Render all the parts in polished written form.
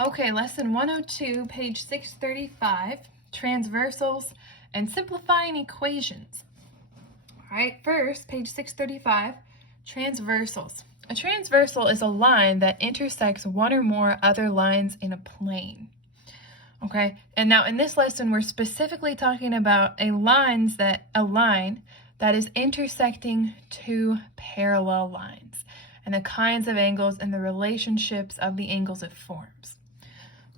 Okay, lesson 102, page 635, transversals and simplifying equations. All right, first, page 635, transversals. A transversal is a line that intersects one or more other lines in a plane. Okay, and now in this lesson, we're specifically talking about a line that is intersecting two parallel lines and the kinds of angles and the relationships of the angles it forms.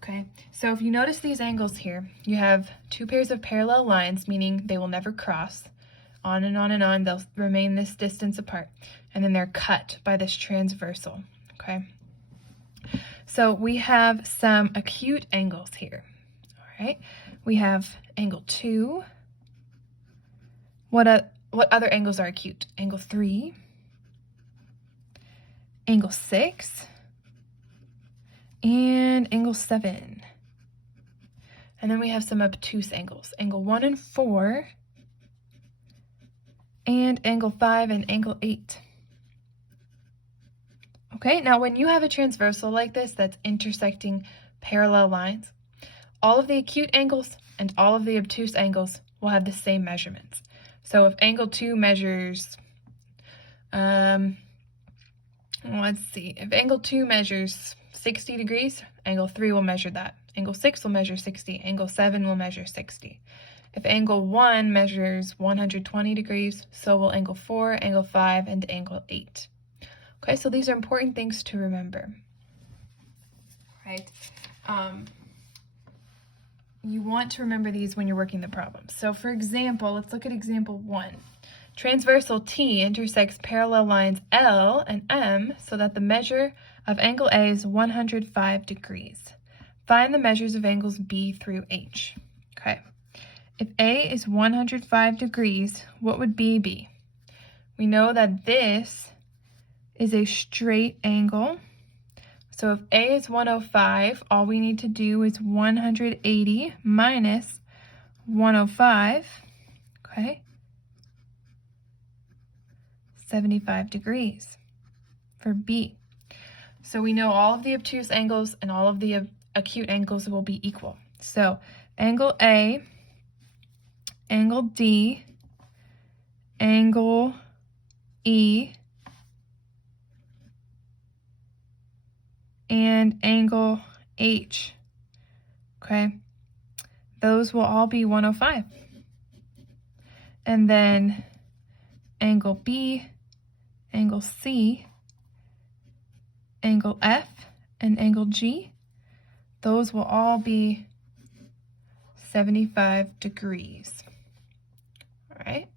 Okay, so if you notice these angles here, you have two pairs of parallel lines, meaning they will never cross. On and on and on, they'll remain this distance apart. And then they're cut by this transversal, okay? So we have some acute angles here, all right? We have angle 2. What other angles are acute? Angle 3, angle 6, and angle 7. And then we have some obtuse angles, angle 1 and 4, and angle 5 and angle 8. Okay, now when you have a transversal like this that's intersecting parallel lines, all of the acute angles and all of the obtuse angles will have the same measurements. So if angle 2 measures, if angle 2 measures 60 degrees, angle 3 will measure that. Angle 6 will measure 60. Angle 7 will measure 60. If angle 1 measures 120 degrees, so will angle 4, angle 5, and angle 8. Okay, so these are important things to remember. Right? You want to remember these when you're working the problem. So for example, let's look at example 1. Transversal T intersects parallel lines L and M so that the measure of angle A is 105 degrees. Find the measures of angles B through H. Okay. If A is 105 degrees, what would B be? We know that this is a straight angle. So if A is 105, all we need to do is 180 minus 105, okay? 75 degrees for B. So we know all of the obtuse angles and all of the acute angles will be equal. So angle A, angle D, angle E, and angle H, okay? Those will all be 105. And then angle B, angle C, angle F, and angle G, those will all be 75 degrees. All right?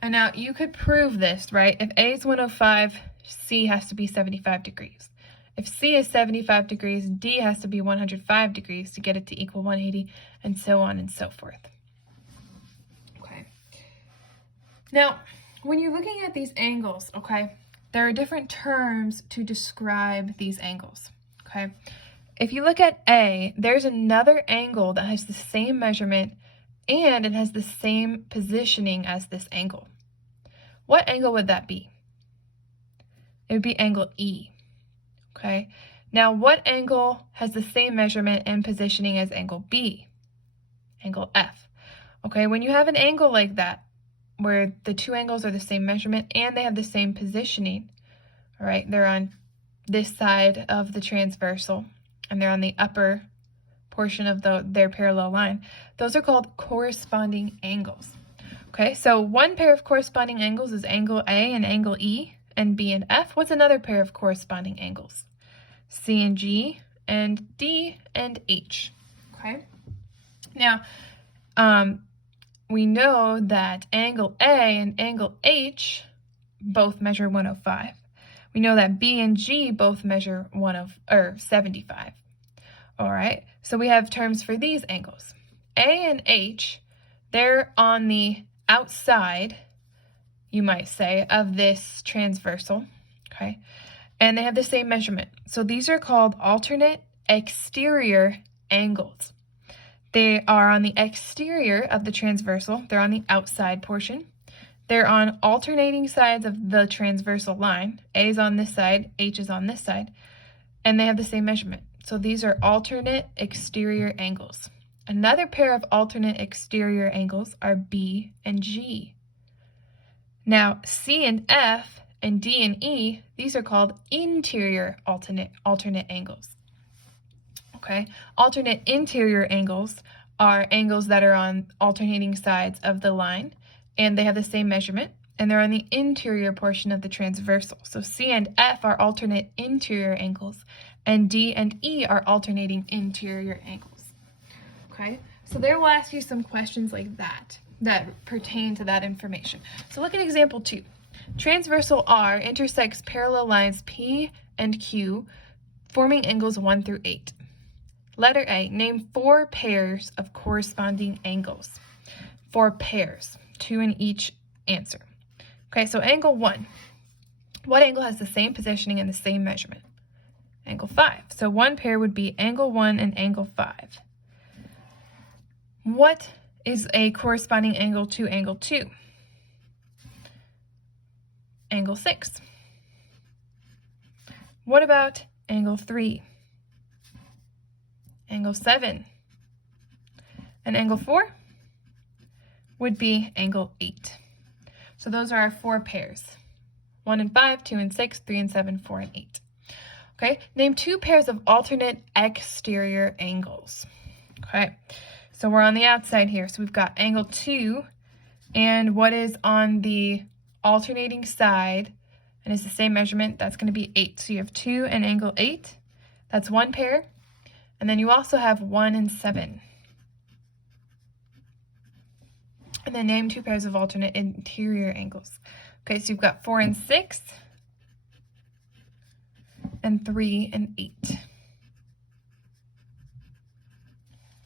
And now you could prove this, right? If A is 105, C has to be 75 degrees. If C is 75 degrees, D has to be 105 degrees to get it to equal 180, and so on and so forth. Okay. Now, when you're looking at these angles, okay, there are different terms to describe these angles, okay? If you look at A, there's another angle that has the same measurement and it has the same positioning as this angle. What angle would that be? It would be angle E. Okay, now what angle has the same measurement and positioning as angle B? Angle F. Okay, when you have an angle like that, where the two angles are the same measurement and they have the same positioning, all right, they're on this side of the transversal and they're on the upper portion of their parallel line, those are called corresponding angles. Okay, so one pair of corresponding angles is angle A and angle E, and B and F. What's another pair of corresponding angles? C and G, and D and H. Okay. Now, we know that angle A and angle H both measure 105. We know that B and G both measure 75. All right. So we have terms for these angles. A and H, they're on the outside, you might say, of this transversal. Okay. And they have the same measurement. So these are called alternate exterior angles. They are on the exterior of the transversal. They're on the outside portion. They're on alternating sides of the transversal line. A is on this side, H is on this side, and they have the same measurement. So these are alternate exterior angles. Another pair of alternate exterior angles are B and G. Now, C and F and D and E, these are called interior alternate angles. Okay, alternate interior angles are angles that are on alternating sides of the line, and they have the same measurement, and they're on the interior portion of the transversal. So C and F are alternate interior angles, and D and E are alternating interior angles. Okay, so there will ask you some questions like that pertain to that information. So look at example 2. Transversal R intersects parallel lines P and Q, forming angles 1 through 8. Letter A, name 4 pairs of corresponding angles. 4 pairs, 2 in each answer. Okay, so angle 1. What angle has the same positioning and the same measurement? Angle 5. So one pair would be angle 1 and angle 5. What is a corresponding angle to angle 2? Angle 6. What about angle 3? Angle 7. And angle 4 would be angle 8. So those are our 4 pairs. 1 and 5, 2 and 6, 3 and 7, 4 and 8. Okay, name 2 pairs of alternate exterior angles. Okay, so we're on the outside here. So we've got angle 2, and what is on the alternating side, and it's the same measurement, that's going to be 8. So you have 2 and angle 8. That's one pair. And then you also have 1 and 7. And then name 2 pairs of alternate interior angles. Okay, so you've got 4 and 6, and 3 and 8.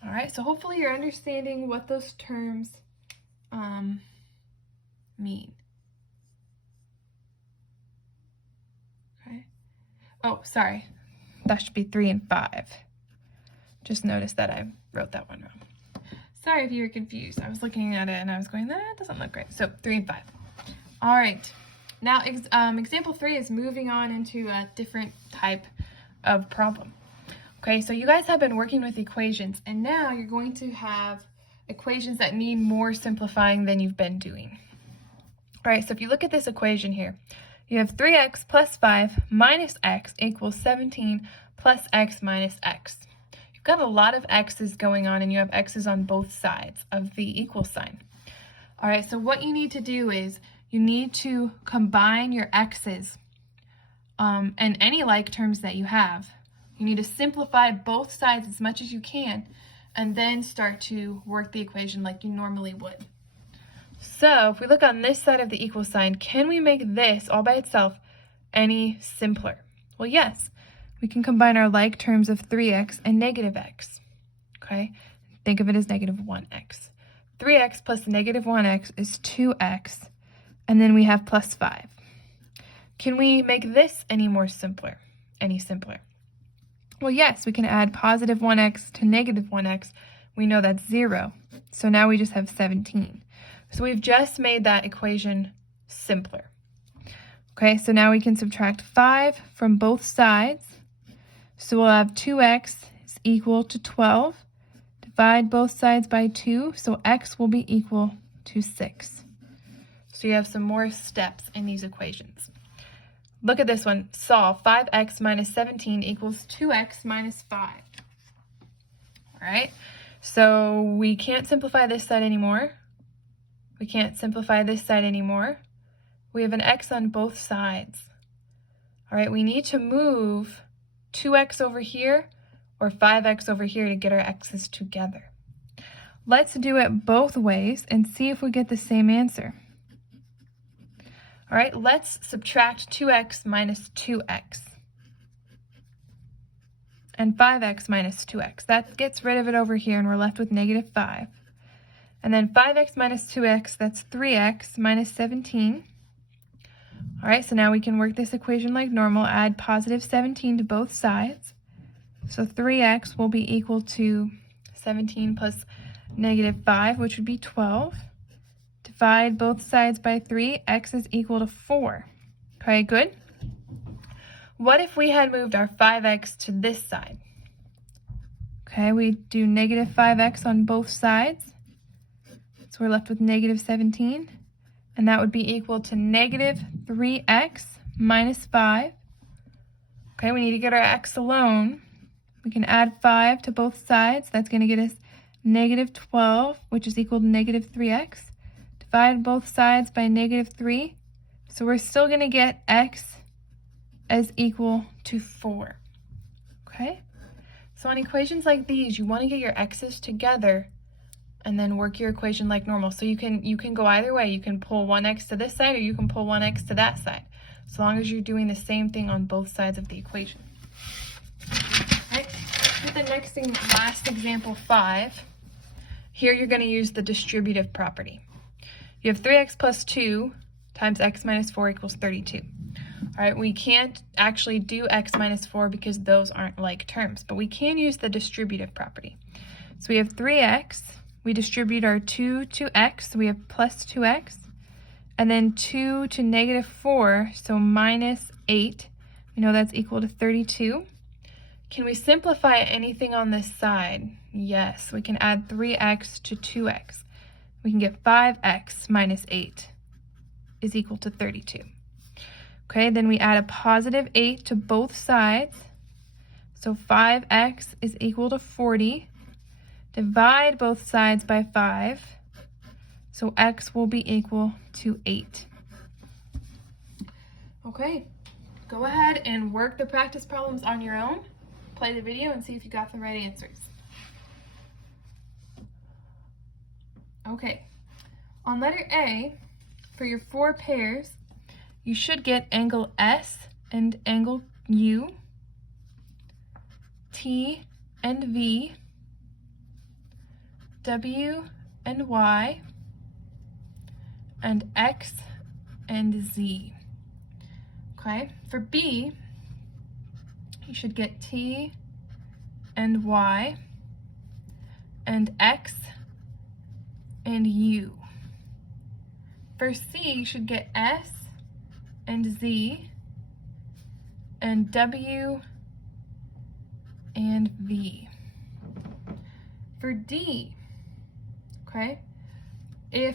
All right, so hopefully you're understanding what those terms mean. Okay. Oh, sorry. That should be 3 and 5. Just noticed that I wrote that one wrong. Sorry if you were confused. I was looking at it and I was going, that doesn't look right. So 3 and 5. All right. Now, example 3 is moving on into a different type of problem. Okay, so you guys have been working with equations, and now you're going to have equations that need more simplifying than you've been doing. All right, so if you look at this equation here, you have 3x plus 5 minus x equals 17 plus x minus x. You've got a lot of x's going on, and you have x's on both sides of the equal sign. All right, so what you need to do is you need to combine your x's and any like terms that you have. You need to simplify both sides as much as you can, and then start to work the equation like you normally would. So if we look on this side of the equal sign, can we make this all by itself any simpler? Well, yes. We can combine our like terms of 3x and negative x. Okay, think of it as negative 1x. 3x plus negative 1x is 2x, and then we have plus 5. Can we make this any simpler? Well, yes, we can add positive 1x to negative 1x. We know that's 0. So now we just have 17. So we've just made that equation simpler. Okay, so now we can subtract 5 from both sides. So we'll have 2x is equal to 12. Divide both sides by 2, so x will be equal to 6. So you have some more steps in these equations. Look at this one. Solve 5x minus 17 equals 2x minus 5. All right, so we can't simplify this side anymore. We can't simplify this side anymore. We have an x on both sides. All right, we need to move 2x over here or 5x over here to get our x's together. Let's do it both ways and see if we get the same answer. All right, let's subtract 2x minus 2x and 5x minus 2x. That gets rid of it over here, and we're left with negative 5. And then 5x minus 2x, that's 3x minus 17. All right, so now we can work this equation like normal, add positive 17 to both sides. So 3x will be equal to 17 plus negative 5, which would be 12. Divide both sides by 3, x is equal to 4. Okay, good. What if we had moved our 5x to this side? Okay, we do negative 5x on both sides. So we're left with negative 17. And that would be equal to negative 3x minus 5. Okay, we need to get our x alone. We can add 5 to both sides. That's going to get us negative 12, which is equal to negative 3x. Divide both sides by negative 3. So we're still going to get x as equal to 4. Okay? So on equations like these, you want to get your x's together and then work your equation like normal. So you can go either way. You can pull 1x to this side or you can pull 1x to that side, so long as you're doing the same thing on both sides of the equation. Okay? With the next thing, last example 5, here you're going to use the distributive property. You have 3x plus 2 times x minus 4 equals 32. All right, we can't actually do x minus 4 because those aren't like terms, but we can use the distributive property. So we have 3x, we distribute our 2 to x, so we have plus 2x, and then 2 to negative 4, so minus 8. We know that's equal to 32. Can we simplify anything on this side? Yes, we can add 3x to 2x. We can get 5x minus 8 is equal to 32. Okay, then we add a positive 8 to both sides. So 5x is equal to 40. Divide both sides by 5. So x will be equal to 8. Okay, go ahead and work the practice problems on your own. Play the video and see if you got the right answers. Okay, on letter A, for your 4 pairs, you should get angle S and angle U, T and V, W and Y, and X and Z. Okay, for B, you should get T and Y, and X and U. For C, you should get S and Z, and W and V. For D, okay, if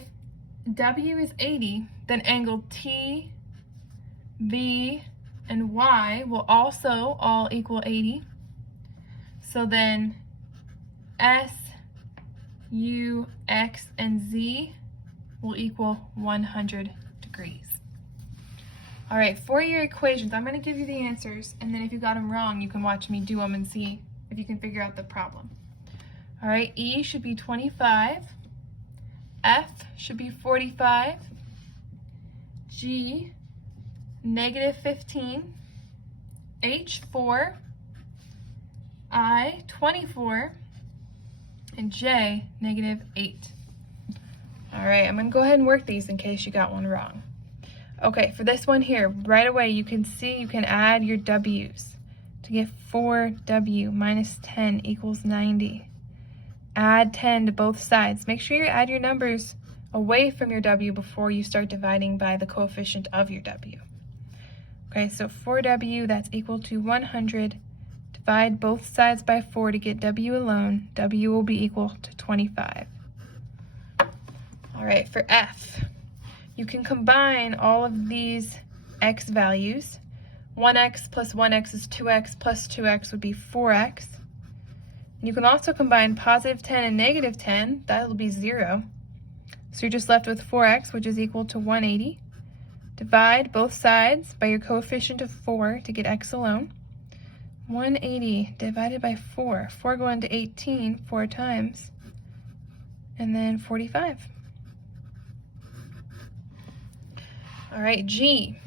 W is 80, then angle T, V, and Y will also all equal 80. So then S, U, X, and Z will equal 100 degrees. All right, for your equations, I'm going to give you the answers, and then if you got them wrong, you can watch me do them and see if you can figure out the problem. All right, E should be 25, F should be 45, G, negative 15, H, 4, I, 24, and J, negative 8. All right, I'm going to go ahead and work these in case you got one wrong. Okay, for this one here, right away you can see you can add your W's to get 4W minus 10 equals 90. Add 10 to both sides. Make sure you add your numbers away from your W before you start dividing by the coefficient of your W. Okay, so 4W, that's equal to 100. Divide both sides by 4 to get W alone. W will be equal to 25. All right, for F, you can combine all of these x values. 1x plus 1x is 2x plus 2x would be 4x. And you can also combine positive 10 and negative 10. That will be 0. So you're just left with 4x, which is equal to 180. Divide both sides by your coefficient of 4 to get x alone. 180 divided by 4. 4 go into 18 4 times. And then 45. All right, G.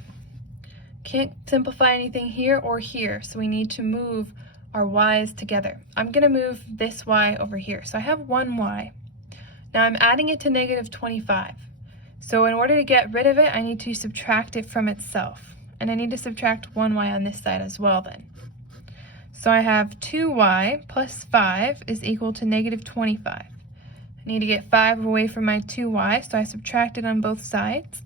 Can't simplify anything here or here, so we need to move our y's together. I'm going to move this y over here. So I have 1y. Now I'm adding it to negative 25. So in order to get rid of it, I need to subtract it from itself. And I need to subtract 1y on this side as well then. So I have 2y plus 5 is equal to negative 25. I need to get 5 away from my 2y, so I subtract it on both sides.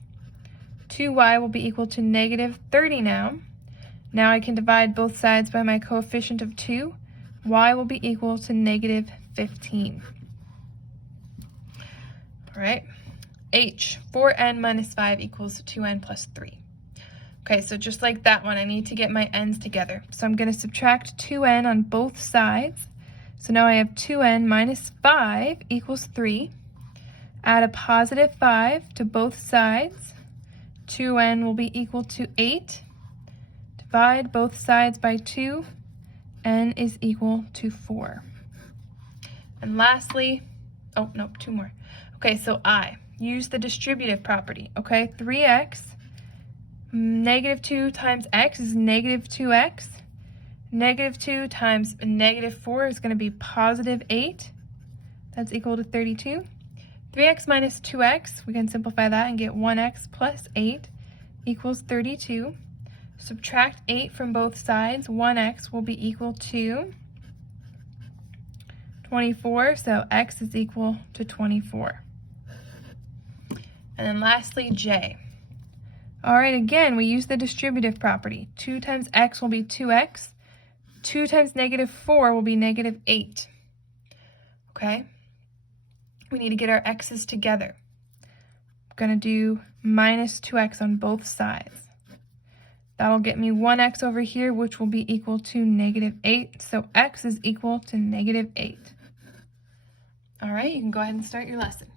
2y will be equal to negative 30 now. Now I can divide both sides by my coefficient of 2. y will be equal to negative 15. All right. H, 4n minus 5 equals 2n plus 3. Okay, so just like that one, I need to get my n's together. So I'm going to subtract 2n on both sides. So now I have 2n minus 5 equals 3. Add a positive 5 to both sides. 2n will be equal to 8. Divide both sides by 2. N is equal to 4. And lastly, oh, no, 2 more. Okay, so I use the distributive property. Okay, 3x. Negative 2 times x is negative 2x. Negative 2 times negative 4 is going to be positive 8. That's equal to 32. 3x minus 2x, we can simplify that and get 1x plus 8 equals 32. Subtract 8 from both sides. 1x will be equal to 24, so x is equal to 24. And then lastly, j. All right, again, we use the distributive property. 2 times x will be 2x. 2 times negative 4 will be negative 8. Okay? We need to get our x's together. I'm going to do minus 2x on both sides. That'll get me 1x over here, which will be equal to negative 8. So x is equal to negative 8. All right, you can go ahead and start your lesson.